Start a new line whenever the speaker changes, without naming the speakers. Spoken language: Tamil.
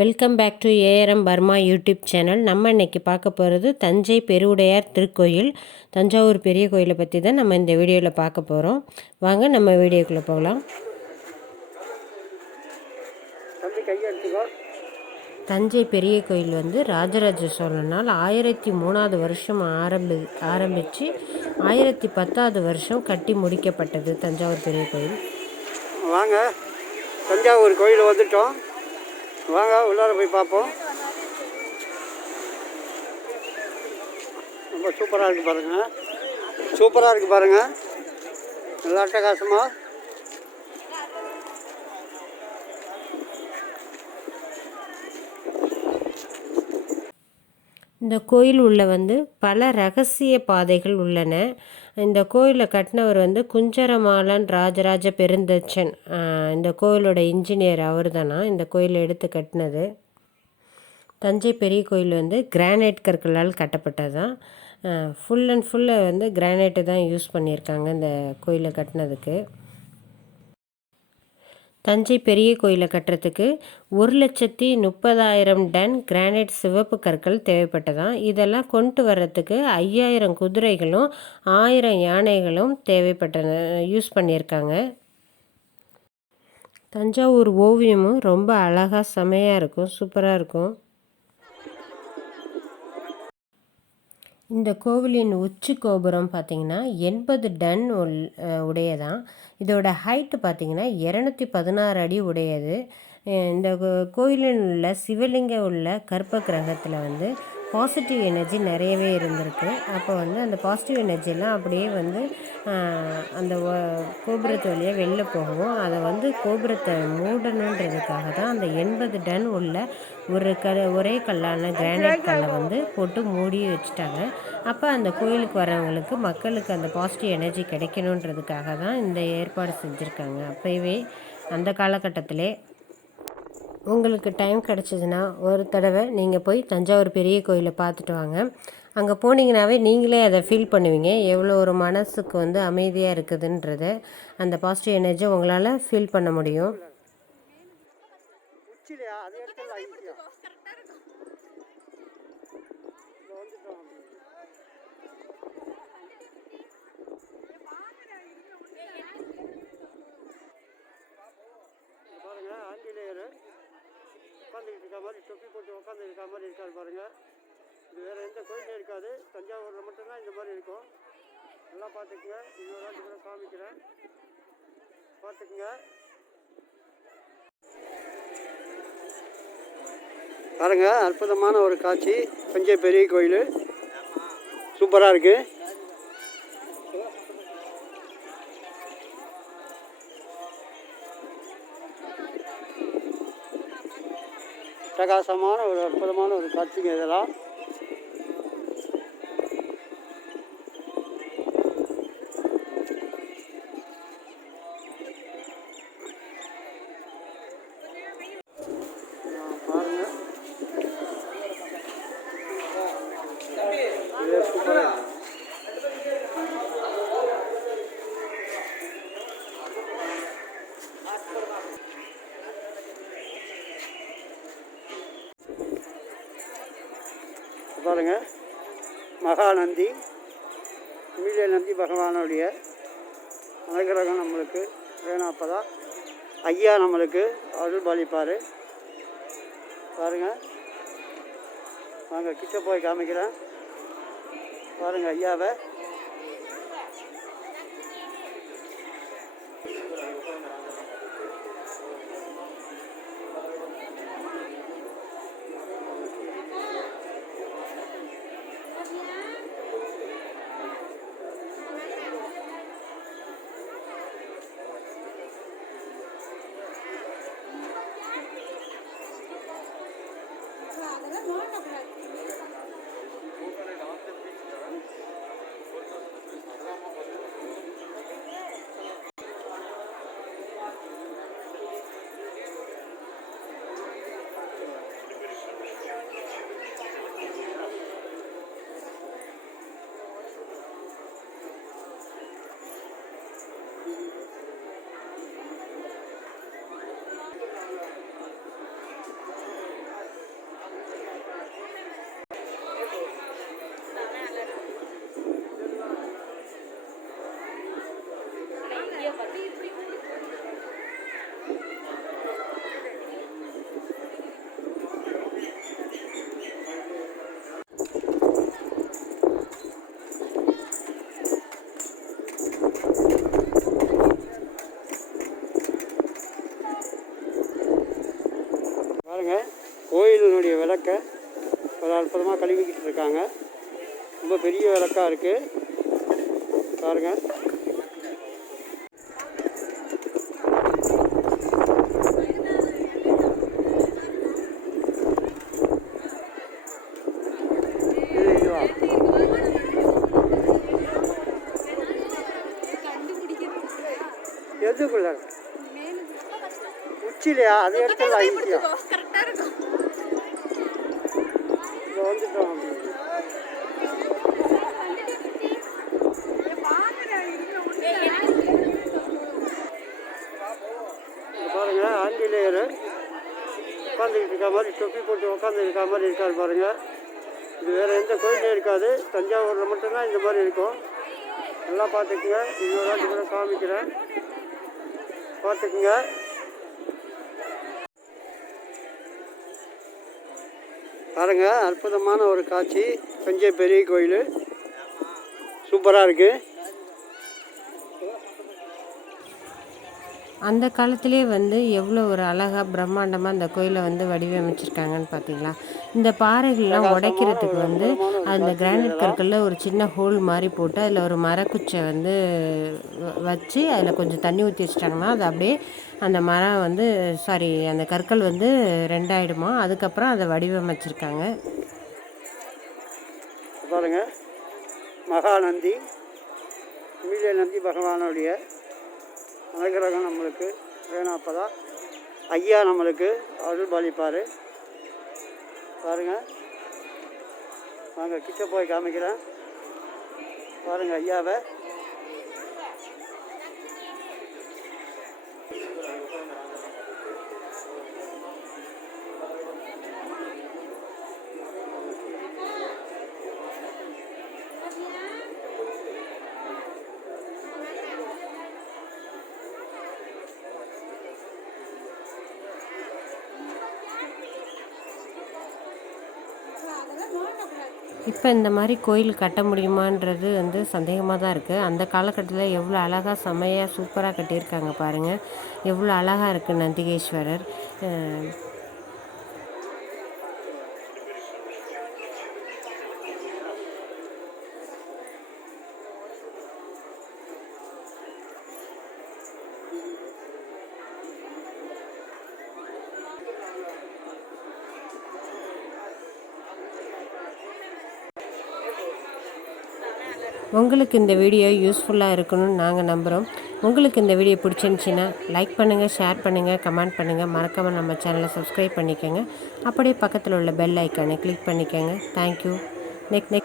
Welcome back to ARM Burma YouTube channel நம்ம இன்னைக்கு பார்க்க போகிறது தஞ்சை பெருவுடையார் திருக்கோயில். தஞ்சாவூர் பெரிய கோயிலை பற்றி தான் நம்ம இந்த வீடியோவில் பார்க்க போகிறோம் வாங்க நம்ம வீடியோக்குள்ளே போகலாம். தஞ்சை பெரிய கோயில் வந்து ராஜராஜ சோழனால் ஆயிரத்தி மூணாவது வருஷம் ஆரம்பி ஆரம்பித்து ஆயிரத்தி பத்தாவது வருஷம் கட்டி முடிக்கப்பட்டது தஞ்சாவூர் பெரிய கோயில்.
வாங்க. தஞ்சாவூர் கோயில் வந்துட்டோம். வாங்க உள்ளார போய் பார்ப்போம். ரொம்ப சூப்பராக இருக்குது பாருங்கள் சூப்பராக இருக்குது பாருங்கள் நல்லா அட்டகாசமாக
இந்த கோயில் உள்ள வந்து பல ரகசிய பாதைகள் உள்ளன. இந்த கோயிலை கட்டினவர் வந்து குஞ்சரமாலன் ராஜராஜ பெருந்தச்சன். இந்த கோயிலோட இன்ஜினியர் அவர் தானா இந்த கோயிலை எடுத்து கட்டினது. தஞ்சை பெரிய கோயில் வந்து கிரானைட் கற்களால் கட்டப்பட்டது தான் ஃபுல் அண்ட் ஃபுல்லு வந்து கிரானைட்டு தான் யூஸ் பண்ணியிருக்காங்க இந்த கோயிலை கட்டினதுக்கு. தஞ்சை பெரிய கோயிலை கட்டுறதுக்கு ஒரு லட்சத்தி முப்பதாயிரம் டன் கிரானைட் சிவப்பு கற்கள் தேவைப்பட்டதாம். இதெல்லாம் கொண்டு வர்றதுக்கு ஐயாயிரம் குதிரைகளும் ஆயிரம் யானைகளும் தேவைப்பட்டன யூஸ் பண்ணியிருக்காங்க. தஞ்சாவூர் ஓவியமும் ரொம்ப அழகாக செமையாக இருக்கும் சூப்பராக இருக்கும். இந்த கோவிலின் உச்சி கோபுரம் பார்த்தீங்கன்னா எண்பது டன் உள் உடையதான். இதோட ஹைட்டு பார்த்தீங்கன்னா இரநூத்தி பதினாறு அடி உடையது. இந்த கோ- கோயிலில் உள்ள சிவலிங்க உள்ள கற்ப கிரகத்தில் வந்து பாசிட்டிவ் எனர்ஜி நிறையவே இருந்திருக்கு. அப்போ வந்து அந்த பாசிட்டிவ் எனர்ஜிலாம் அப்படியே வந்து அந்த கோபுரத்து வழியாக வெளில போகவும் அதை வந்து கோபுரத்தை மூடணுன்றதுக்காக தான் அந்த எண்பது டன் உள்ள ஒரு க ஒரே கல்லான கிரானைட் கல்லை வந்து போட்டு மூடி வச்சுட்டாங்க. அப்போ அந்த கோயிலுக்கு வரவங்களுக்கு மக்களுக்கு அந்த பாசிட்டிவ் எனர்ஜி கிடைக்கணுன்றதுக்காக தான் இந்த ஏற்பாடு செஞ்சுருக்காங்க. அப்போவே அந்த காலகட்டத்திலே உங்களுக்கு டைம் கிடச்சிதுன்னா ஒரு தடவை நீங்கள் போய் தஞ்சாவூர் பெரிய கோயிலை பார்த்துட்டு வாங்க. அங்கே போனீங்கனாவே நீங்களே அதை ஃபீல் பண்ணுவீங்க. எவ்வளோ ஒரு மனசுக்கு வந்து அமைதியாக இருக்குதுன்றத அந்த பாசிட்டிவ் எனர்ஜி உங்களால் ஃபீல் பண்ண முடியும்
உச்சிலையா அது எடுத்துடலாம் ஈஸியாக வந்துட்டோம் இங்க பாருங்க ஆஞ்சநேயர் உட்காந்துக்கிட்டு இருக்க மாதிரி தொப்பி போட்டு உட்காந்து இருக்கிற மாதிரி இருக்காரு பாருங்கள் இது வேறு எந்த கோயிலும் இருக்காது. தஞ்சாவூரில் மட்டும்தான் இந்த மாதிரி இருக்கும். நல்லா பார்த்துக்குங்க. இன்னொரு வாட்டி கூட காமிக்கிறேன். பார்த்துக்குங்க. பாருங்க அற்புதமான ஒரு காட்சி. தஞ்சை பெரிய கோயில். சூப்பராக இருக்குது பிரகாசமான ஒரு அற்புதமான ஒரு காட்சிங்க இதெல்லாம். பாருங்கள் மகாநந்தி மீடிய நந்தி பகவானுடைய அனுகிரகம் நம்மளுக்கு வேணும் ஐயா நம்மளுக்கு அருள் பாலிப்பார். பாருங்க. நாங்கள் கிட்ட போய் காமிக்கிறேன். பாருங்கள் ஐயாவை. ஒரு அற்புதமாக கழுவிக்கிட்டு இருக்காங்க. ரொம்ப பெரிய விளக்காக இருக்குது பாருங்க. இது இதுவா எதுக்குள்ள உச்சிலையா? அது இடத்துல ஐக்கியா வந்துட்டோம் பாருங்க ஆஞ்சநேயர் உட்காந்துக்கிட்டு இருக்க மாதிரி தொப்பி போட்டு உட்காந்து இருக்க மாதிரி இருக்காரு பாருங்க. இது வேறு எந்த கோயிலும் இருக்காது. தஞ்சாவூரில் மட்டும்தான் இந்த மாதிரி இருக்கும். நல்லா பார்த்துக்குங்க. இன்னொரு வாட்டி கூட காமிக்கிறேன். பார்த்துக்குங்க. பாருங்கள் அற்புதமான ஒரு காட்சி. தஞ்சை பெரிய கோயில். சூப்பராக இருக்குது
அந்த காலத்திலே வந்து எவ்வளோ ஒரு அழகாக பிரம்மாண்டமாக அந்த கோயிலை வந்து வடிவமைச்சிருக்காங்கன்னு பார்த்தீங்களா? இந்த பாறைகள்லாம் உடைக்கிறதுக்கு வந்து அந்த கிரானைட் கற்களில் ஒரு சின்ன ஹோல் மாதிரி போட்டு அதில் ஒரு மரக்குச்சை வந்து வ- வச்சு அதில் கொஞ்சம் தண்ணி ஊற்றி வச்சிட்டாங்கன்னா அது அப்படியே அந்த மரம் வந்து சாரி அந்த கற்கள் வந்து ரெண்டாயிடுமா? அதுக்கப்புறம் அதை வடிவமைச்சிருக்காங்க.
பாருங்க. மகாநந்தி நந்தி பகவானுடைய அனுகிரகம் நம்மளுக்கு வேணும் அப்போ தான் ஐயா நம்மளுக்கு அருள் பாலிப்பார். பாருங்கள் நாங்கள் கிட்ட போய் காமிக்கிறேன். பாருங்கள் ஐயாவை.
இப்போ இந்த மாதிரி கோயில் கட்ட முடியுமான்றது வந்து சந்தேகமாக தான் இருக்குது அந்த காலகட்டத்தில் எவ்வளோ அழகாக செமையாக சூப்பராக கட்டியிருக்காங்க பாருங்கள் எவ்வளோ அழகாக இருக்குது நந்திகேஸ்வரர். உங்களுக்கு இந்த வீடியோ யூஸ்ஃபுல்லாக இருக்கணும்னு நாங்கள் நம்புகிறோம் உங்களுக்கு இந்த வீடியோ பிடிச்சிருந்துச்சின்னா லைக் பண்ணுங்கள் ஷேர் பண்ணுங்கள் கமெண்ட் பண்ணுங்கள் மறக்காமல் நம்ம சேனலை சப்ஸ்கிரைப் பண்ணிக்கோங்க. அப்படியே பக்கத்தில் உள்ள பெல் ஐக்கானை கிளிக் பண்ணிக்கோங்க. Thank you neck neck